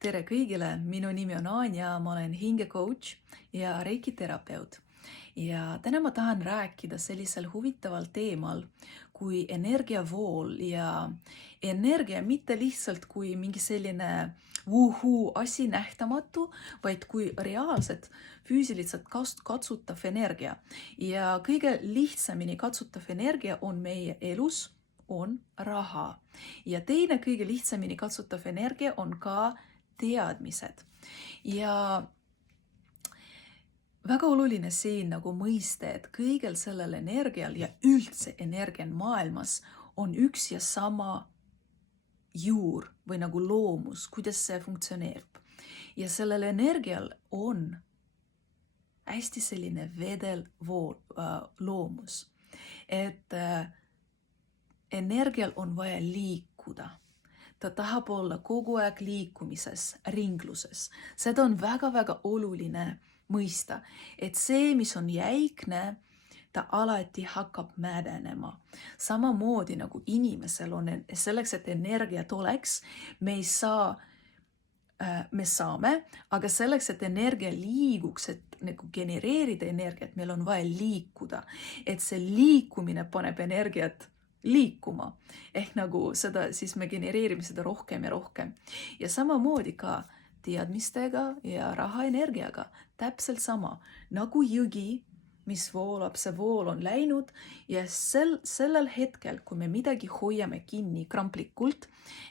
Tere kõigile, minu nimi on Anja, ma olen hingecoach ja reiki terapeut. Ja täna ma tahan rääkida sellisel huvitaval teemal kui energiavool ja energia mitte lihtsalt kui mingi selline vuhuu asi nähtamatu, vaid kui reaalselt füüsiliselt katsutav energia. Ja kõige lihtsamini katsutav energia on meie elus, on raha. Ja teine kõige lihtsamini katsutav energia on ka teadmised. Ja väga oluline siin nagu mõiste, et kõigel sellel energial ja üldse energial maailmas on üks ja sama juur või nagu loomus, kuidas see funktsioneerib. Ja sellel energial on hästi selline vedelvool loomus, et energial on vaja liikuda. Ta tahab olla kogu aeg liikumises, ringluses. Seda on väga-väga oluline mõista, et see, mis on jäikne, ta alati hakkab mädenema. Samamoodi nagu inimesel on selleks, et energiat oleks, me saame, aga selleks, et energia liiguks, et nagu genereerida energiat, meil on vaja liikuda. Et see liikumine paneb energiat liikuma. Ehk nagu seda, siis me genereerime seda rohkem ja rohkem. Ja samamoodi ka teadmistega ja rahaenergiaga. Täpselt sama. Nagu jõgi, mis voolab, see vool on läinud ja sellel hetkel, kui me midagi hoiame kinni kramplikult,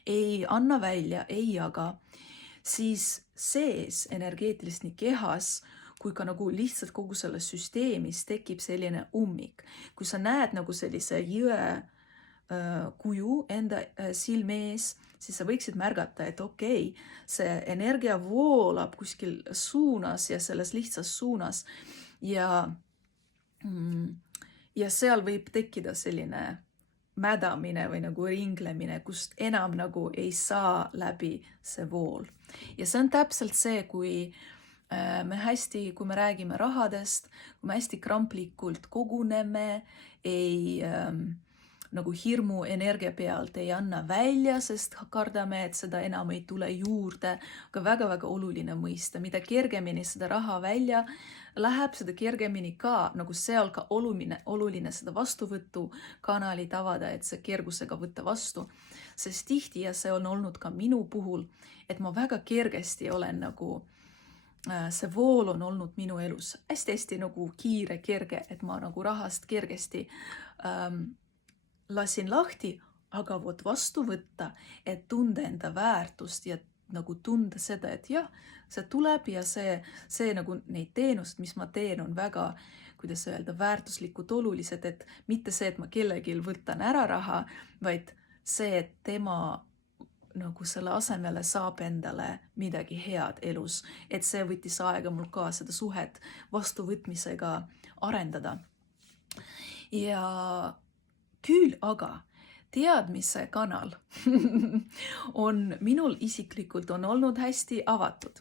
ei anna välja, ei jaga, siis sees energeetiliselt nii kehas, kui ka nagu lihtsalt kogu selles süsteemis tekib selline ummik. Kui sa näed nagu sellise jõe kuju enda silme ees, siis sa võiksid märgata, et okei, see energia voolab kuskil suunas ja selles lihtsas suunas ja seal võib tekkida selline mädamine või nagu ringlemine, kust enam nagu ei saa läbi see vool. Ja see on täpselt see, kui me räägime rahadest, kui me hästi kramplikult koguneme, nagu hirmu energia pealt ei anna välja, sest kardame, et seda enam ei tule juurde. Aga väga-väga oluline mõista, mida kergemini seda raha välja läheb, seda kergemini ka, nagu seal ka oluline seda vastuvõttu kanalit avada, et see kergusega võtta vastu. Sest tihti, ja see on olnud ka minu puhul, et ma väga kergesti olen nagu, see vool on olnud minu elus hästi-hästi nagu kiire, kerge, et ma nagu rahast kergesti lasin lahti, aga vot vastu võtta, et tunda enda väärtust ja nagu tunda seda, et jah, see tuleb ja see nagu neid teenust, mis ma teen, on väga, kuidas öelda, väärtuslikud olulised, et mitte see, et ma kellelgi võtan ära raha, vaid see, et tema nagu selle asemele saab endale midagi head elus, et see võttis aega mul ka seda suhet vastuvõtmisega arendada. Ja küll aga teadmise kanal on minul isiklikult on olnud hästi avatud,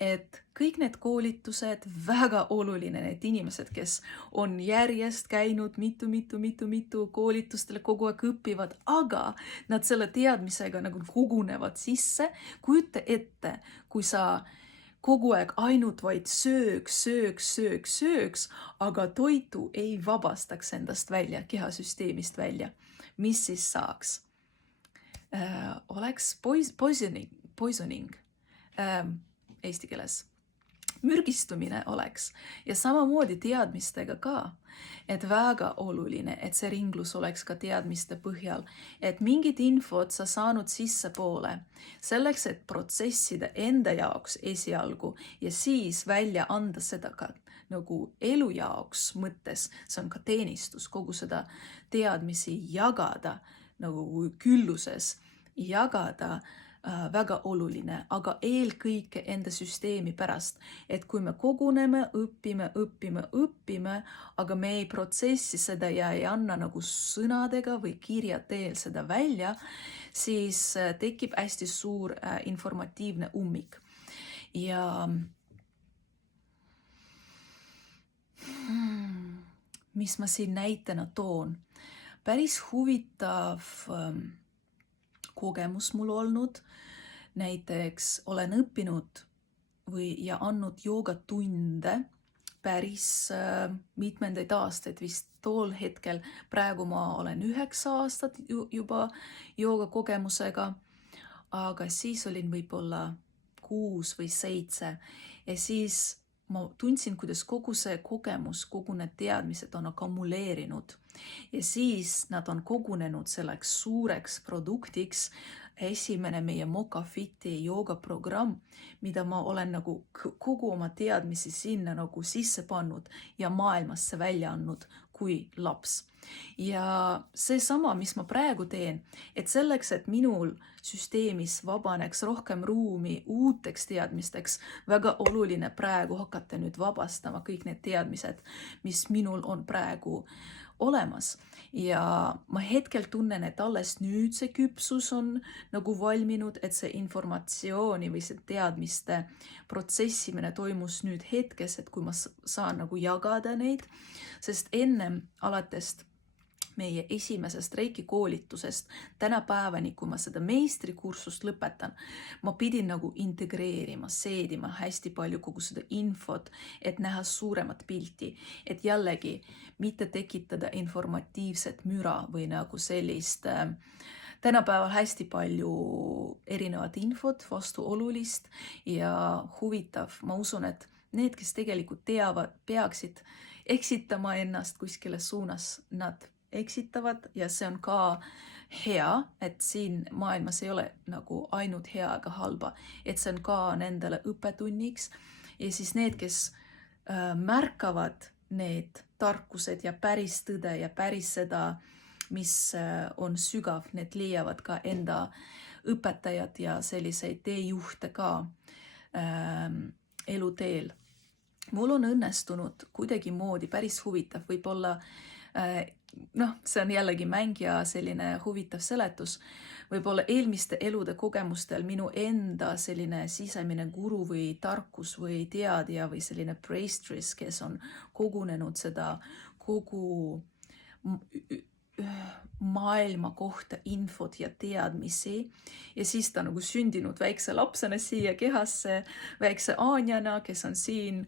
et kõik need koolitused, väga oluline, need inimesed, kes on järjest käinud mitu koolitustele, kogu aeg õpivad, aga nad selle teadmisega nagu kogunevad sisse. Kujuta ette, kui sa kogu aeg ainult vaid sööks, aga toitu ei vabastaks endast välja, kehasüsteemist välja. Mis siis saaks? Oleks poisoning eesti keeles. Mürgistumine oleks ja samamoodi teadmistega ka, et väga oluline, et see ringlus oleks ka teadmiste põhjal, et mingid infod sa saanud sisse poole selleks, et protsessida enda jaoks esialgu ja siis välja anda seda ka nagu elu jaoks mõttes, see on ka teenistus, kogu seda teadmisi jagada nagu külluses, jagada väga oluline, aga eelkõige enda süsteemi pärast, et kui me koguneme, õpime, aga me ei protsessi seda ja ei anna nagu sõnadega või kirja teel seda välja, siis tekib hästi suur informatiivne ummik. Ja mis ma siin näitena toon? Päris huvitav kogemus mul olnud. näiteks olen õppinud ja andnud joogatunde päris mitmendaid aastaid vist tol hetkel. Praegu ma olen 9 aastat juba joogakogemusega, aga siis olin võib-olla 6 või 7 ja siis ma tundsin, kuidas kogu see kogemus, kogu need teadmised on akkumuleerinud ja siis nad on kogunenud selleks suureks produktiks. Esimene meie Moka Fiti joogaprogramm, mida ma olen nagu kogu oma teadmisi sinna nagu sisse pannud ja maailmasse välja andnud kui laps. Ja seesama, mis ma praegu teen, et selleks, et minul süsteemis vabaneks rohkem ruumi uuteks teadmisteks, väga oluline praegu hakata nüüd vabastama kõik need teadmised, mis minul on praegu olemas. Ja ma hetkel tunnen, et alles nüüd see küpsus on nagu valminud, et see informatsiooni või see teadmiste protsessimine toimus nüüd hetkes, et kui ma saan nagu jagada neid, sest ennem alatest meie esimesest reiki koolitusest tänapäevani, kui ma seda meistrikursust lõpetan, ma pidin nagu integreerima, seedima hästi palju kogu seda infot, et näha suuremat pilti, et jällegi mitte tekitada informatiivset müra või nagu sellist tänapäeval hästi palju erinevat infot, vastuolulist ja huvitav. Ma usun, et need, kes tegelikult teavad, peaksid eksitama ennast kuskile suunas, nad eksitavad ja see on ka hea, et siin maailmas ei ole nagu ainult hea ega halba, et see on ka nendele õppetunniks ja siis need, kes märkavad need tarkused ja päris tõde ja päris seda, mis on sügav, need leiavad ka enda õpetajad ja selliseid teejuhte ka eluteel. Mul on õnnestunud kuidagimoodi päris huvitav, võib-olla see on jällegi mängija selline huvitav seletus. Võib-olla eelmiste elude kogemustel minu enda selline sisemine guru või tarkus või teadja või selline praestress, kes on kogunenud seda kogu maailma kohta infot ja teadmisi ja siis ta nagu sündinud väikse lapsena siia kehasse, väikse Aanjana, kes on siin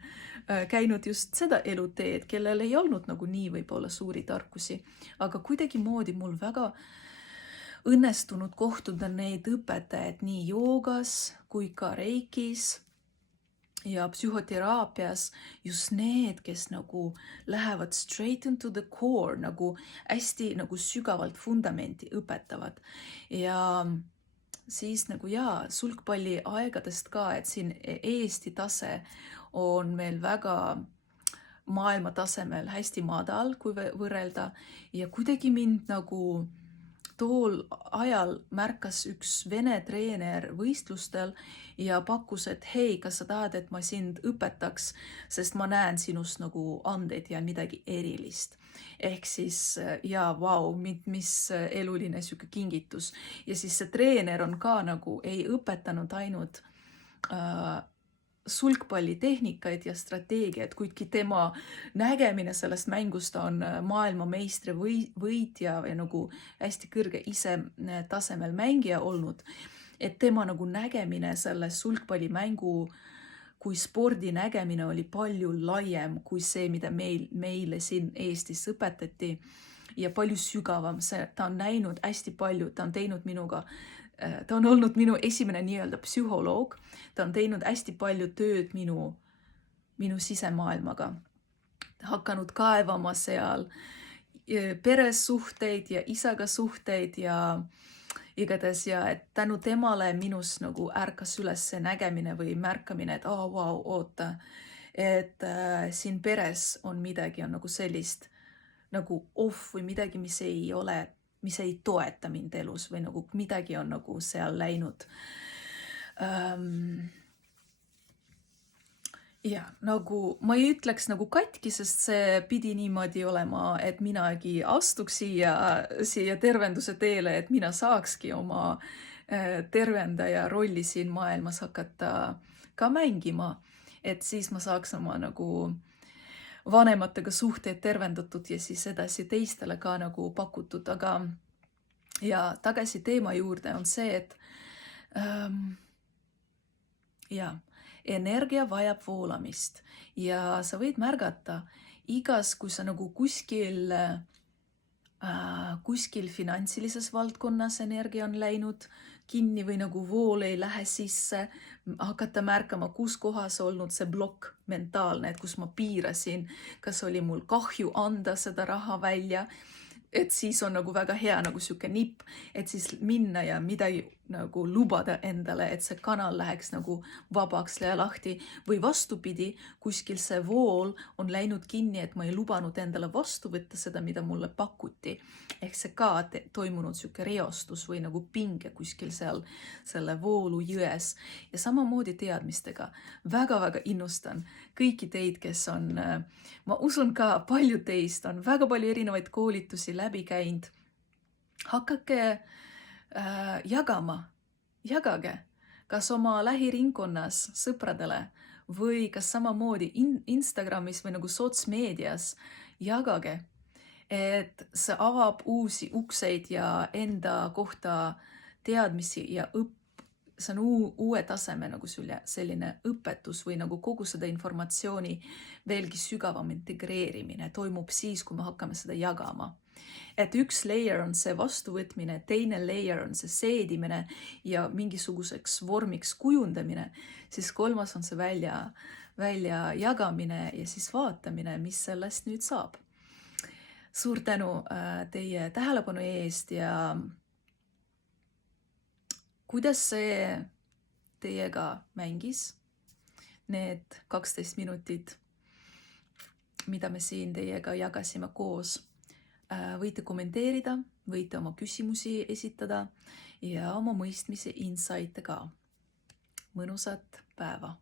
käinud just seda eluteed, kellel ei olnud nagu nii võib-olla suuri tarkusi, aga kuidagimoodi mul väga õnnestunud kohtuda neid õpetajaid nii joogas kui ka reikis ja psühhoteraapias, just need, kes nagu lähevad straight into the core, nagu hästi nagu sügavalt vundamenti õpetavad. Ja siis nagu sulgpalli aegadest ka, et siin Eesti tase on meil väga maailma tasemel hästi madal, kui võrrelda ja kuidagi mind nagu tol ajal märkas üks vene treener võistlustel ja pakkus, et hei, kas sa tahad, et ma sind õpetaks, sest ma näen sinust nagu andeid ja midagi erilist. Ehk siis vau, mis eluline siuke kingitus. Ja siis see treener on ka nagu ei õpetanud ainult sulgpallitehnikaid ja strateegiaid, kuidki tema nägemine sellest mängust on maailmameistri võitja ja nagu hästi kõrge ise tasemel mängija olnud, et tema nagu nägemine selle sulgpallimängu kui spordi nägemine oli palju laiem kui see, mida meile siin Eestis õpetati ja palju sügavam. Ta on näinud hästi palju, ta on teinud minuga ta on olnud minu esimene nii-öelda psühholoog, ta on teinud hästi palju tööd minu sisemaailmaga, hakanud kaevama seal peresuhteid ja isaga suhteid ja igatahes et tänu temale minus nagu ärkas üles see nägemine või märkamine, et oota, et siin peres on midagi, on nagu sellist nagu off või midagi, mis ei toeta mind elus või nagu midagi on nagu seal läinud. Nagu ma ei ütleks nagu katki, sest see pidi niimoodi olema, et minagi astuks siia tervenduse teele, et mina saakski oma tervendaja rolli siin maailmas hakata ka mängima, et siis ma saaks oma nagu vanematega suhteid tervendatud ja siis edasi teistele ka nagu pakutud, aga tagasi teema juurde on see, et ja energia vajab voolamist ja sa võid märgata igas, kui sa nagu kuskil finantsilises valdkonnas energia on läinud kinni või nagu vool ei lähe sisse, hakata märkama, kus kohas olnud see plokk mentaalne, et kus ma piirasin, kas oli mul kahju anda seda raha välja, et siis on nagu väga hea nagu sihuke nipp, et siis minna ja midagi nagu lubada endale, et see kanal läheks nagu vabaks ja lahti või vastupidi, kuskil see vool on läinud kinni, et ma ei lubanud endale vastu võtta seda, mida mulle pakuti. Ehk see ka toimunud sihuke reostus või nagu pinge kuskil seal selle voolu jões ja samamoodi teadmistega. Väga-väga innustan kõiki teid, kes on, ma usun ka paljud teist on väga palju erinevaid koolitusi läbi käinud. Hakake jagage, kas oma lähiringkonnas sõpradele või kas samamoodi Instagramis või nagu sotsmeedias jagage, et see avab uusi ukseid ja enda kohta teadmisi ja see on uue taseme nagu selline õpetus või nagu kogu seda informatsiooni veelgi sügavam integreerimine toimub siis, kui me hakkame seda jagama. Et üks layer on see vastuvõtmine, teine layer on see seedimine ja mingisuguseks vormiks kujundamine, siis kolmas on see välja jagamine ja siis vaatamine, mis sellest nüüd saab. Suur tänu teie tähelepanu eest ja kuidas see teiega mängis need 12 minutit, mida me siin teiega jagasime koos. Võite kommenteerida, võite oma küsimusi esitada ja oma mõistmise insight'e ka. Mõnusat päeva!